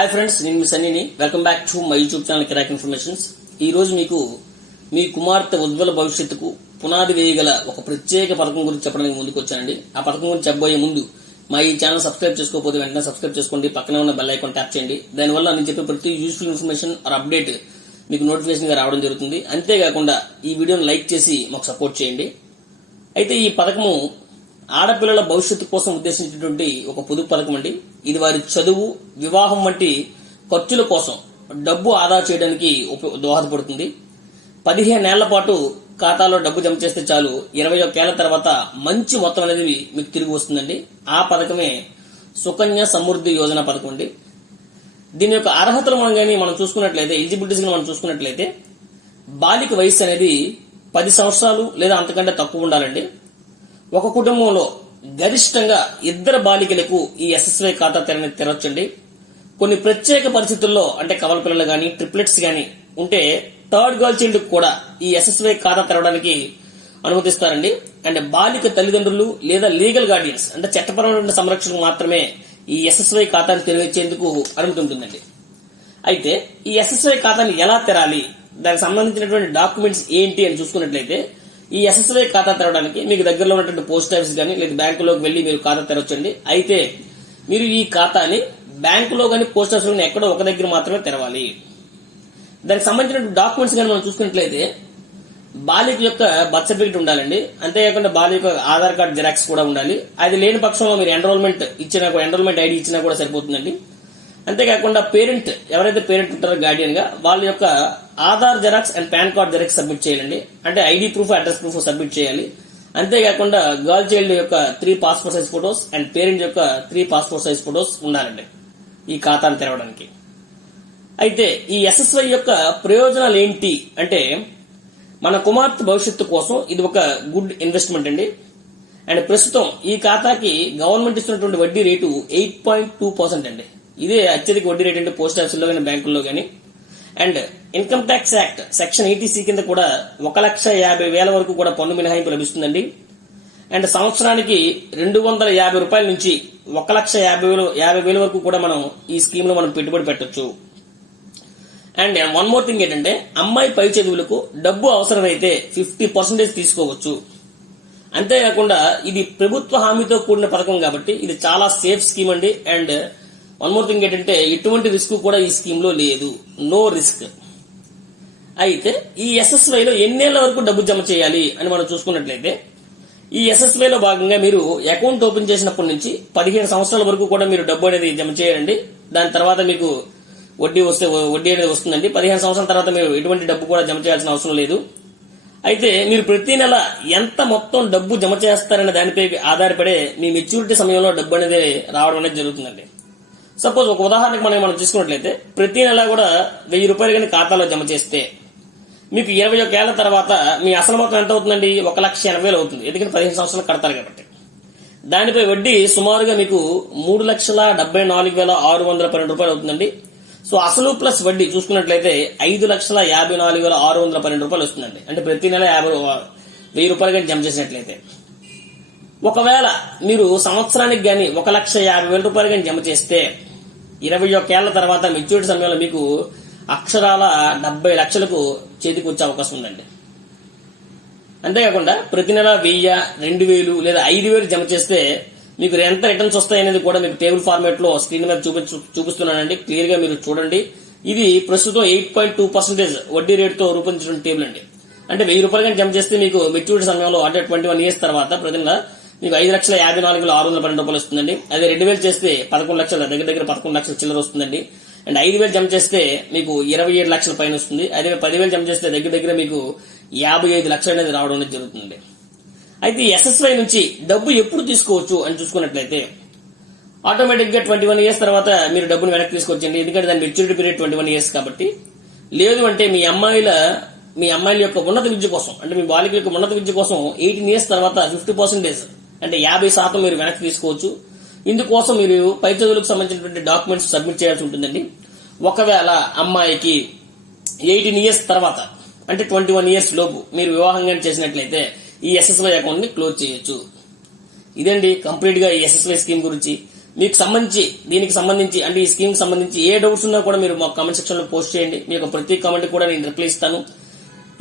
Hi friends, నేను మీ సన్నీని. Welcome back to my YouTube channel Kiraak informations. ఈ రోజు మీకు మీ కుమార్తె ఉజ్వల భవిష్యత్తుకు పునాది వేయగల ఒక ప్రత్యేక పథకం గురించి చెప్పడానికి ముందుకు వచ్చానండి. ఆ పథకం గురించి చెప్పబోయే ముందు మా ఈ ఛానల్ సబ్స్క్రైబ్ చేసుకోకపోతే వెంటనే సబ్స్క్రైబ్ చేసుకోండి. పక్కనే ఉన్న బెల్ ఐకాన్ ట్యాప్ చేయండి. దానివల్ల నేను చెప్పే ప్రతి యూస్ఫుల్ ఇన్ఫర్మేషన్ ఆర్ అప్డేట్ మీకు నోటిఫికేషన్ గా రావడం జరుగుతుంది. అంతేకాకుండా ఈ వీడియోని లైక్ చేసి మాకు సపోర్ట్ చేయండి. అయితే ఈ పథకము ఆడపిల్లల భవిష్యత్తు కోసం ఉద్దేశించినటువంటి ఒక పొదుపు పథకం అండి. ఇది వారి చదువు, వివాహం వంటి ఖర్చుల కోసం డబ్బు ఆదా చేయడానికి దోహదపడుతుంది. 15 ఏళ్ల పాటు ఖాతాలో డబ్బు జమ చేస్తే చాలు, 21 ఏళ్ల తర్వాత మంచి మొత్తం అనేది మీకు తిరిగి వస్తుందండి. ఆ పథకమే సుకన్య సమృద్ధి యోజన పథకం అండి. దీని యొక్క అర్హతలు మనం చూసుకున్నట్లయితే, ఎలిజిబిలిటీస్ మనం చూసుకున్నట్లయితే, బాలిక వయసు అనేది 10 సంవత్సరాలు లేదా అంతకంటే తక్కువ ఉండాలండి. ఒక కుటుంబంలో గరిష్టంగా 2 బాలికలకు ఈ ఎస్ఎస్వై ఖాతా తెరవచ్చండి. కొన్ని ప్రత్యేక పరిస్థితుల్లో, అంటే కవల పిల్లలు గాని, ట్రిప్లెట్స్ గాని ఉంటే థర్డ్ గర్ల్ చైల్డ్ కూడా ఈ ఎస్ఎస్వై ఖాతా తెరవడానికి అనుమతిస్తారండి. అండ్ బాలిక తల్లిదండ్రులు లేదా లీగల్ గార్డియన్స్, అంటే చట్టపరమైన సంరక్షణకు మాత్రమే ఈ ఎస్ఎస్వై ఖాతాను తెరవేసేందుకు అనుమతి ఉంటుందండి. అయితే ఈ ఎస్ఎస్వై ఖాతాని ఎలా తెరాలి, దానికి సంబంధించినటువంటి డాక్యుమెంట్స్ ఏంటి అని చూసుకున్నట్లయితే, ఈ ఎస్ఎస్వై ఖాతా తెరవడానికి మీకు దగ్గరలో ఉన్నటువంటి పోస్ట్ ఆఫీస్ గానీ లేదా బ్యాంకులోకి వెళ్లి మీరు ఖాతా తెరవచ్చండి. అయితే మీరు ఈ ఖాతాని బ్యాంకులో గానీ పోస్ట్ ఆఫీస్ గానీ ఎక్కడో ఒక దగ్గర మాత్రమే తెరవాలి. దానికి సంబంధించిన డాక్యుమెంట్స్ గానీ మనం చూసుకున్నట్లయితే, బాలిక యొక్క బర్త్ సర్టిఫికేట్ ఉండాలండి. అంతేకాకుండా బాలిక యొక్క ఆధార్ కార్డ్ జిరాక్స్ కూడా ఉండాలి. అది లేని పక్షంలో మీరు ఎన్రోల్మెంట్ ఐడి ఇచ్చినా కూడా సరిపోతుందండి. అంతేకాకుండా పేరెంట్, ఎవరైతే పేరెంట్ ఉంటారో గార్డియన్ గా, వాళ్ళ యొక్క Aadhaar xerox and pan card xerox submit చేయాలండి. అంటే ID proof, address proof submit చేయాలి. అంతేకాకుండా గర్ల్ చైల్డ్ యొక్క 3 passport size photos and parent యొక్క 3 పాస్పోర్ట్ సైజ్ ఫొటోస్ ఉండాలండి ఈ ఖాతాను తెరవడానికి. అయితే ఈ ఎస్ఎస్వై యొక్క ప్రయోజనాలు ఏంటి అంటే, మన కుమార్తె భవిష్యత్తు కోసం ఇది ఒక గుడ్ ఇన్వెస్ట్మెంట్ అండి. అండ్ ప్రస్తుతం ఈ ఖాతాకి గవర్నమెంట్ ఇస్తున్నటువంటి వడ్డీ రేటు 8.2% అండి. ఇదే అత్యధిక వడ్డీ రేట్ అంటే పోస్ట్ ఆఫీసుల్లో కానీ బ్యాంకుల్లో కానీ. And income tax act section 80C కింద కూడా 1,50,000 వరకు కూడా పన్ను మినహాయింపు లభిస్తుందండి. అండ్ సంవత్సరానికి 250 రూపాయల నుంచి 1,50,000 వరకు కూడా మనం ఈ స్కీమ్ లో మనం పెట్టుబడి పెట్టొచ్చు. అండ్ వన్ మోర్ థింగ్ ఏంటంటే, అమ్మాయి పై చదువులకు డబ్బు అవసరమైతే 50% తీసుకోవచ్చు. అంతేకాకుండా ఇది ప్రభుత్వ హామీతో కూడిన పథకం కాబట్టి ఇది చాలా సేఫ్ స్కీమ్ అండి. అండ్ వన్ మోర్ థింగ్ ఏంటంటే, ఎటువంటి రిస్క్ కూడా ఈ స్కీమ్ లో లేదు, నో రిస్క్. అయితే ఈ ఎస్ఎస్వై లో ఎన్నేళ్ల వరకు డబ్బు జమ చేయాలి అని మనం చూసుకున్నట్లయితే, ఈ ఎస్ఎస్వై లో భాగంగా మీరు అకౌంట్ ఓపెన్ చేసినప్పటి నుంచి 15 సంవత్సరాల వరకు కూడా మీరు డబ్బు అనేది జమ చేయాలండి. దాని తర్వాత మీకు వడ్డీ అనేది వస్తుందండి. 15 సంవత్సరాల తర్వాత మీరు ఎటువంటి డబ్బు కూడా జమ చేయాల్సిన అవసరం లేదు. అయితే మీరు ప్రతి నెల ఎంత మొత్తం డబ్బు జమ చేస్తారనే దానిపై ఆధారపడే మీ మెచ్యూరిటీ సమయంలో డబ్బు అనేది రావడం అనేది జరుగుతుందండి. సపోజ్ ఒక ఉదాహరణకు మనం చూసుకున్నట్లయితే, ప్రతి నెల కూడా 1000 రూపాయలు కానీ ఖాతాలో జమ చేస్తే మీకు 21 ఏళ్ల తర్వాత మీ అసలు మొత్తం ఎంత అవుతుందండి? 1,80,000 అవుతుంది. ఎందుకంటే 15 సంవత్సరాలు కడతారు కాబట్టి. దానిపై వడ్డీ సుమారుగా మీకు 3,74,612 రూపాయలు అవుతుందండి. సో అసలు ప్లస్ వడ్డీ చూసుకున్నట్లయితే 5,54,612 రూపాయలు వస్తుందండి. అంటే ప్రతి నెల 1000 రూపాయలు కానీ జమ చేసినట్లయితే, ఒకవేళ మీరు సంవత్సరానికి గాని 1,50,000 రూపాయలు కానీ జమ చేస్తే 21 ఏళ్ల తర్వాత మెచ్యూరిటీ సమయంలో మీకు అక్షరాల 70 లక్షలకు చేతికి వచ్చే అవకాశం ఉందండి. అంతేకాకుండా ప్రతి నెల 1000, 2000 లేదా 5,000 జమ చేస్తే మీకు ఎంత రిటర్న్స్ వస్తాయనేది కూడా మీకు టేబుల్ ఫార్మాట్ లో స్క్రీన్ మీద చూపిస్తున్నానండి. క్లియర్ గా మీరు చూడండి. ఇది ప్రస్తుతం 8.2% వడ్డీ రేటుతో రూపొందించిన టేబుల్ అండి. అంటే 1000 రూపాయలు కానీ జమ చేస్తే మీకు మెచ్యూరిటీ సమయంలో, అంటే 21 ఇయర్స్ తర్వాత ప్రతి నెల మీకు 5,54,612 రూపాయలు వస్తుందండి. అదే 2,000 చేస్తే 11 లక్షల దగ్గర 11 లక్షల చిల్లర వస్తుందండి. అండ్ 5,000 జమ చేస్తే మీకు 27 లక్షల పైన వస్తుంది. అదే 10,000 జమ చేస్తే దగ్గర మీకు 55 లక్షలు అనేది రావడం అనేది జరుగుతుంది. అయితే ఎస్ఎస్వై నుంచి డబ్బు ఎప్పుడు తీసుకోవచ్చు అని చూసుకున్నట్లయితే, ఆటోమేటిక్ గా 21 ఇయర్స్ తర్వాత మీరు డబ్బును వెనక్కి తీసుకోవచ్చండి. ఎందుకంటే దాని మెచ్యూరిటీ పీరియడ్ 21 ఇయర్స్ కాబట్టి. లేదు అంటే మీ అమ్మాయిల యొక్క ఉన్నత విద్య కోసం, అంటే మీ బాలికల యొక్క ఉన్నత విద్య కోసం 18 ఇయర్స్ తర్వాత 50%, అంటే 50% మీరు వెనక్కి తీసుకోవచ్చు. ఇందుకోసం మీరు పై చదువులకు సంబంధించినటువంటి డాక్యుమెంట్స్ సబ్మిట్ చేయాల్సి ఉంటుందండి. ఒకవేళ అమ్మాయికి 18 ఇయర్స్ తర్వాత, అంటే 21 ఇయర్స్ లోపు మీరు వివాహం చేసినట్లయితే ఈ ఎస్ఎస్వై అకౌంట్ ని క్లోజ్ చేయొచ్చు. ఇదండి కంప్లీట్ గా ఈ ఎస్ఎస్వై స్కీమ్ గురించి. మీకు సంబంధించి దీనికి సంబంధించి అంటే ఈ స్కీమ్ కి సంబంధించి ఏ డౌట్స్ ఉన్నా కూడా మీరు మా కామెంట్ సెక్షన్ లో పోస్ట్ చేయండి. మీ యొక్క ప్రతి కామెంట్ కూడా నేను రిప్లై ఇస్తాను.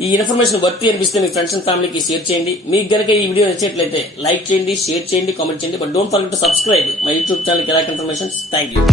ఈ ఇన్ఫర్మేషన్ వర్తి అనిపిస్తే మీ ఫ్రెండ్స్ అండ్ ఫ్యామిలీకి షేర్ చేయండి. మీకు గనక ఈ వీడియో నచ్చినట్లయితే లైక్ చేయండి, షేర్ చేయండి, కామెంట్ చేయండి. But don't forget to subscribe my YouTube channel Kiraak informations. Thank you.